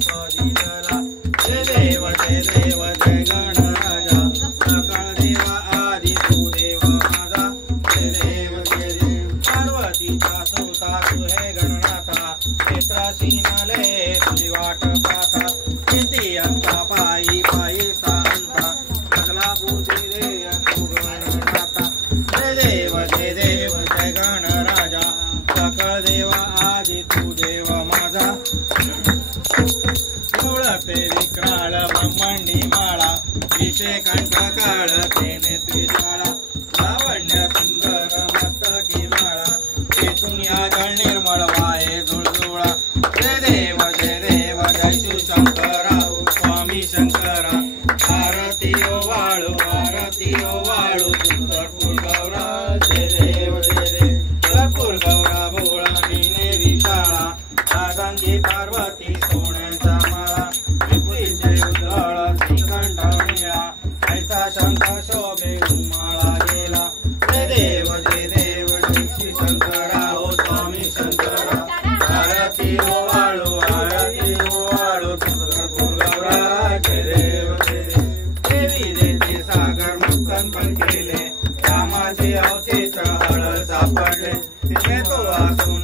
दिलला जय देव जय देव जय गणराजा सकळ देवा आदि तू देव माझा जय देव जय देव पार्वतीचा सोता तू हे गणनाथा नेत्रासी नले तुझी वाट पाहता किती अंता पायी पायी सांता सगला पूजी दे तू गणनाथा जय देव जय गणराजा सकळ देवा आदि तू देव माझा ते विक्राळ ब्रह्मंडी माळा विषय कंठ काळ तेने त्रिशाळा लावण्य सुंदर मस्तकी माळा तेथून या जळ निर्मळ वाहे जुळजुळा जय देव जय शिवशंकरा स्वामी शंकरा आरती ओ वाळू कर्पूर गौरा जय देव कर्पूर गौरा भोळा मीने विशाळा आदांगी पार्वती सोन्यांचा माळा ऐसा शंख शोभे उमाळा गेला जय देव जय शंकरा ओ स्वामी शंकरा आरती ओ वाळू कर्पूर गौरा जय देव देवी देते सागर मुक्तन पण केले कामाचे अवचेच हळ सापडले तिने तो वाचून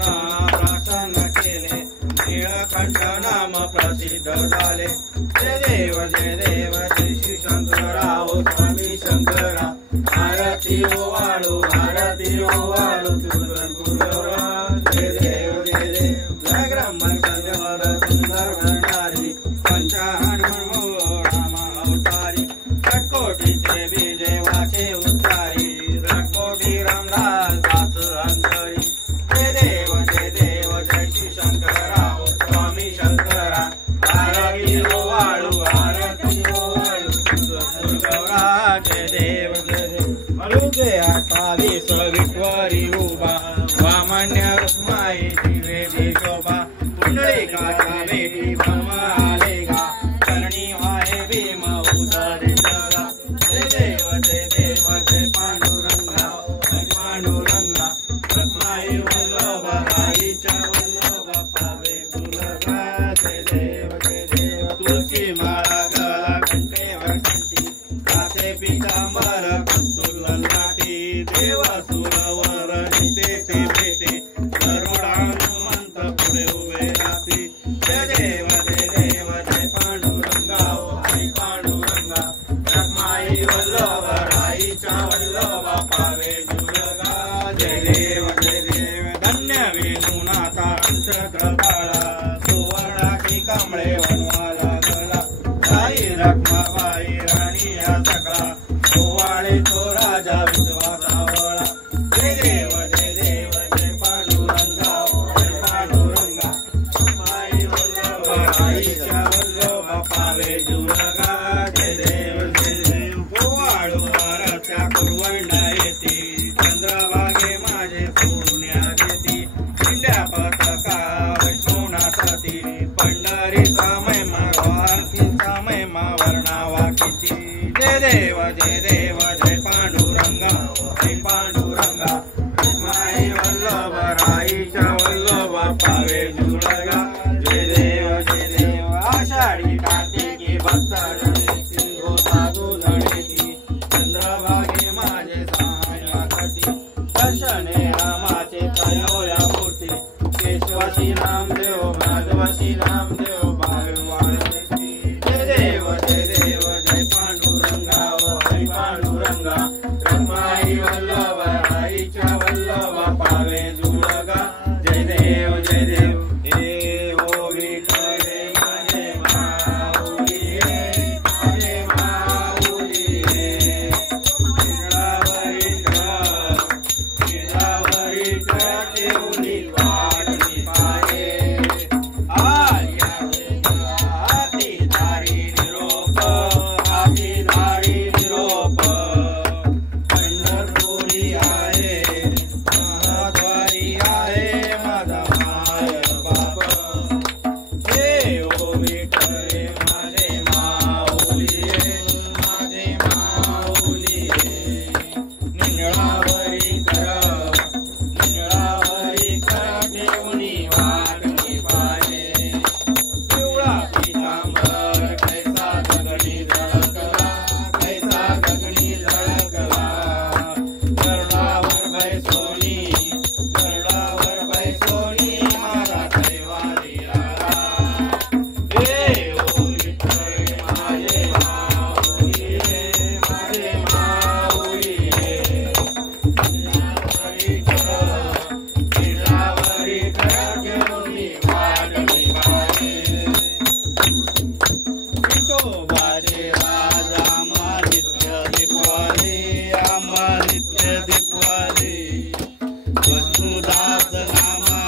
प्राशन केले नीळकंठ नाम प्रसिद्ध झाले जय देव जय शंकरा ओ स्वामी शंकरा आरती ओ वाळू कर्पूर गौरा जय देव जय ब्रह्मन संजवर सुंदर भंडारी पंचाहन राम अवतारी कटकोटीचे विजय वाचे उच्चारी रटकोटी रामदास दास अंतरी जय देव जय शंकरा ओ स्वामी शंकरा आरती ओ वाळू गौरा जय देव मलुजे 28 विठ्वरी उभा वामन्य रुक्माई दिवे शोभा पुंडलिकाचा वेदी ब्रह्म आलेगा करणी वाहे भीम उदरे जगा जय देव जय पांडुरंगा रत्नाई वल्लभ आईच्या वल्लभ पावे तुलगा जय देव तुलसी माळा गळा कंठेवर कंठी कासे पितांबर कस्तुर लाटी देव सुरवर नितेचे भेटे गरुडा हनुमंत पुढे उभे राहते जय देव जय पांडुरंगा ओ हरी पांडुरंगा रखमाई वल्लभ राईच्या वल्लभ पावे जुलगा जय देव धन्य वेणुनाथा अंश कृपाळा सुवर्णाची कांबळे वनवाला गला राई रखमाबाई राणी या सकळा गोवाळे तो राजा विश्वासावळा जय देव जय पांडुरंगा माई वल्लभ आईच्या वल्लभ पावे जुलगा जय देव गोवाळू वारच्या कुरवंडा येते चंद्रभागे माझे पुण्यात येते इंड्या पताका वैष्णवनाथाती पंढरीचा महिमा वारतीचा महिमा वर्णावा किती जय देव जय पांडुरंगा माई वल्लभ राईच्या वल्लभ पावे जुळगा जय देव आषाढी कार्तिकी भक्त जनेची गो साधू जनेची चंद्रभागे माझे सहाय्याकटी दर्शने रामाचे तयोया मूर्ती केशवाची नामदेव माधवाची नामदेव भागवान जय देव जय पांडुरंगा ओ हरी विठोबाचे राज आम्हा नित्य दीपवाले आम्हा नित्य दीपवाले वसुदास नामा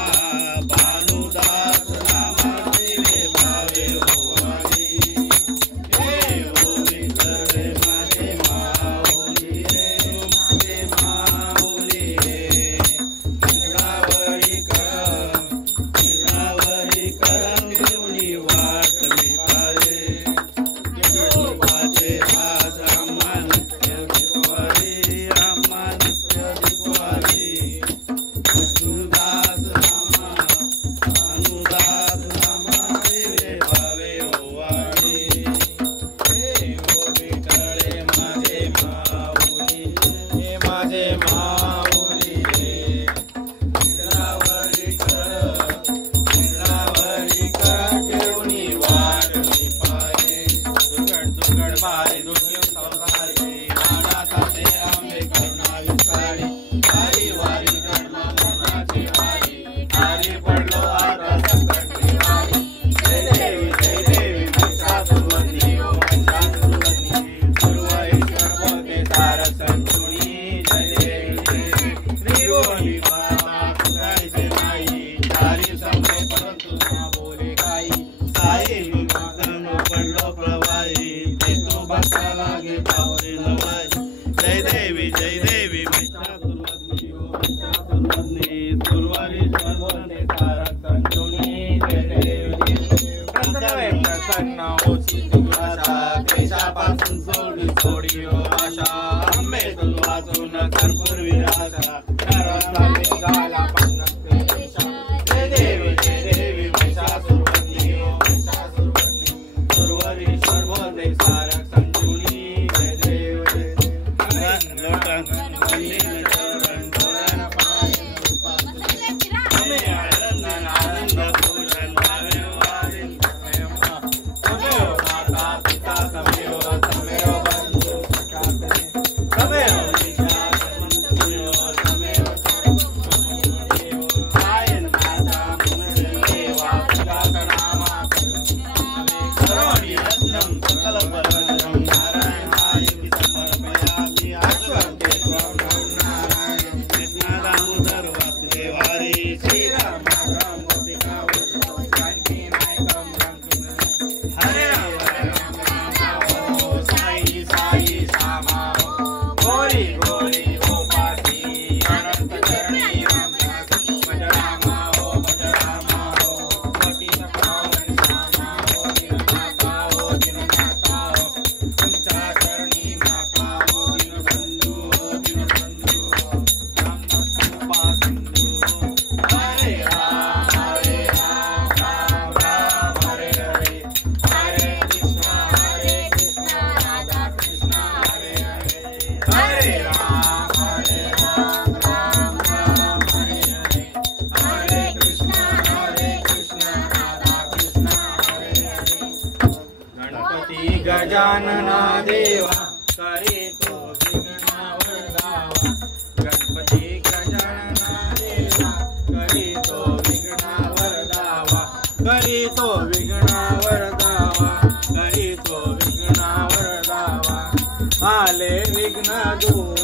भानुदास नामा देवे भावे होवाले हे होली करे माझे माऊली रे माझे माऊली रे इंद्रावरी कर घेऊनी वाट मी पाले विठोबाचे राज आम्हा नित्य दीपवाले आम्हा नित्य दीपवाले वसुदास नामा भानुदास नामा देवे भावे होवाले हे होली करे माझे माऊली हे माझे माऊली रे इंद्रावरी कर घेऊनी वाट मी पाले दुर्गड बारी दुर्गम संसारी नानाथाचे आंबे करुणा विस्तारी वारी वारी जन्म मनाची वारी हरी पडलो आता संकटी वारी जय देवी महिषासुरवंदी ओ महिषासुरवंदी गुरुवाईश्वर बोलते तारक संतुणी जय देवी त्रिभुवनी माता तुझाईचे माई तारी समजे परंतु ना बोले काही साई गुरुजनो पडलो प्रवाही ते तो भक्ता लागे पावरे नवाई जय देवी महिषासुरवंदी ओ महिषासुरवंदी गुरुवाईश्वर बोलते तारक संतुणी जय देवी प्रसन्न होशी तुझ्या क्लेशापासून सोडी हो आशा आंबे तुझ वाचून कर्पूर विराशा नरसा मेघाला पन्नते जय देवी महिषासुरवंदी ओ महिषासुरवंदी गुरुवारीश्वर बोलते तारक संतुणी जय देवी लोटन मंदिर चरण डोळ्यान पाणी हमें आनंद पूजन भावे वारी तमेव माता पिता तमेव बंधु तमेव विचार मंत्रियो तमेव आयन माता देवा नामा करोणी रत्नम सकल बलवंतम नारायणाय समर्पयामि आश्वतेश्वर नारायण कृष्ण दामोदर वासुदेवारी श्रीराम राम गोपिका जानकी नायकम हरे राम ओ साई साई सामा गोरी गोरी ओ पासी अनंत चरणी रामदासी भजरामा ओ गोपी पावन श्यामा ओ दीननाथा ओ तुमच्या चरणी माता ओ दीनबंधू राम कृपा सिंधू हरे राम राम राम हरे हरे हरे कृष्णा राधा कृष्णा हरे हरे हरे राम राम राम हरे हरे हरे कृष्णा राधा कृष्णा हरे हरे गणपती गजानना देवा करे तो विघ्नावर धावा गणपती गजानना देवा करे तो विघ्नावर धावा करे तो विघ्नावर धावा करे तो विघ्नावर धावा आले विघ्न दूर